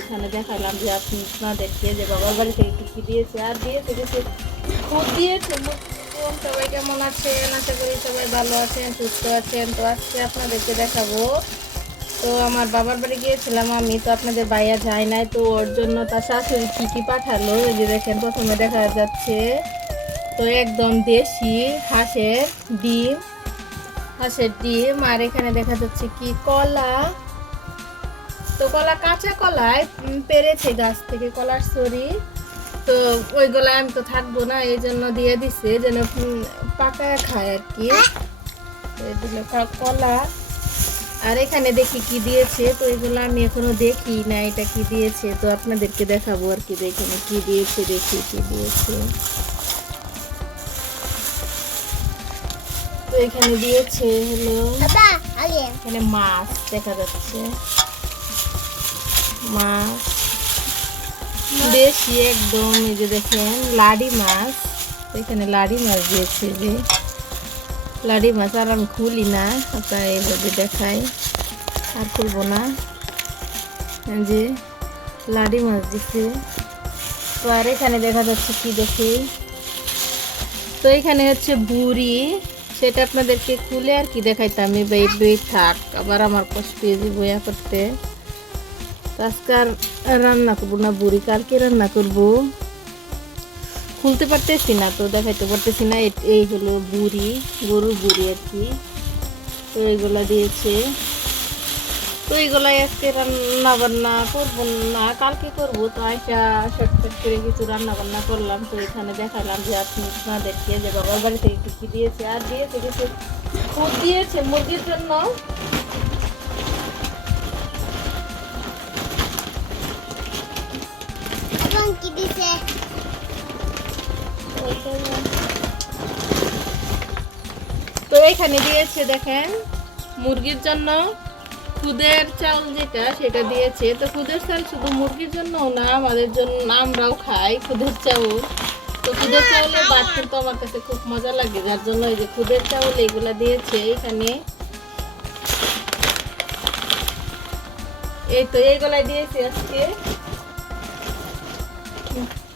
এখানে দেখালাম যে আপনি আপনাদেরকে যে বাবার বাড়ি থেকে কি কি দিয়েছে, আর দিয়েছে কিছু খুব দিয়েছে। সবাই কেমন আছেন? আশা করি সবাই ভালো আছেন, সুস্থ আছেন। তো আজকে আপনাদেরকে দেখাবো। তো আমার বাবার বাড়ি গিয়েছিলাম আমি, তো আপনাদের বাইয়া যায় নাই, তো ওর জন্য তার শাশুড়ি কী কী পাঠালো? এই যে দেখেন, প্রথমে দেখা যাচ্ছে, তো একদম দেশি হাঁসের ডিম হাঁসের ডিম, আর এখানে দেখা যাচ্ছে কি কলা তো কলা কাঁচা কলায় পেরেছে গাছ থেকে কলার সরি তো ওইগুলো আমি তো থাকব না এই জন্য দিয়ে দিছে যেন পাকা খায় আর ক- কলা। আর এখানে দেখি কি দিয়েছে তো এগুলো আমি এখনও দেখি না এটা কি দিয়েছে তো আপনাদেরকে দেখাবো আর কি এখানে কি দিয়েছে দেখি কি দিয়েছে। তো এখানে দিয়েছে হলো এখানে মাছ দেখা যাচ্ছে। মাছ। বেশি একদম এই যে দেখেন, লাডি মাছ। এখানে লাডি মাছ দিয়েছে যে। লাডি মাছ আর আমি খুলি না, আপনার এইভাবে দেখাই। আর খুলবো না। যে লাডি মাছ দিছে। তো আর এখানে দেখা যাচ্ছে কি দেখি? তো এখানে হচ্ছে বুড়ি, সেটা আপনাদেরকে খুলে আর কি দেখাইতাম। বই থাক, আবার আমার কষ্ট পেয়েছি বইয়া করতে। আজকে আর রান্না করব না বুড়ি, কালকে রান্না করব। খুলতে পারতেছি না তো, দেখাইতে পারতেছি না এই হলো বুড়ি, গরুর বুড়ি আর কি। তো এইগুলা দিয়েছে। তো এইগুলাই আজকে রান্না বান্না করব না, কালকে করব। তো আইসা শর্টকাট করে কিছু রান্না বান্না করলাম, তো এখানে দেখালাম যে আপনি আপনাদেরকে যে বাবার বাড়ি থেকে কি দিয়েছে। আর দিয়েছে কিছু খুব দিয়েছে মুরগির জন্য। কি দিছে? তো এখানে দিয়েছে দেখেন মুরগির জন্য খুদের চাউল যেটা সেটা দিয়েছে। তো খুদের চাল শুধু মুরগির জন্য না আমাদের জন্য আমরাও খাই খুদের চাউল। তো খুদের চাউলের ভাত কিন্তু আমার কাছে খুব মজা লাগে যার জন্য এই যে খুদের চাউল এইগুলা দিয়েছে এখানে। এই তো এইগুলাই দিয়েছে আজকে। Thank you.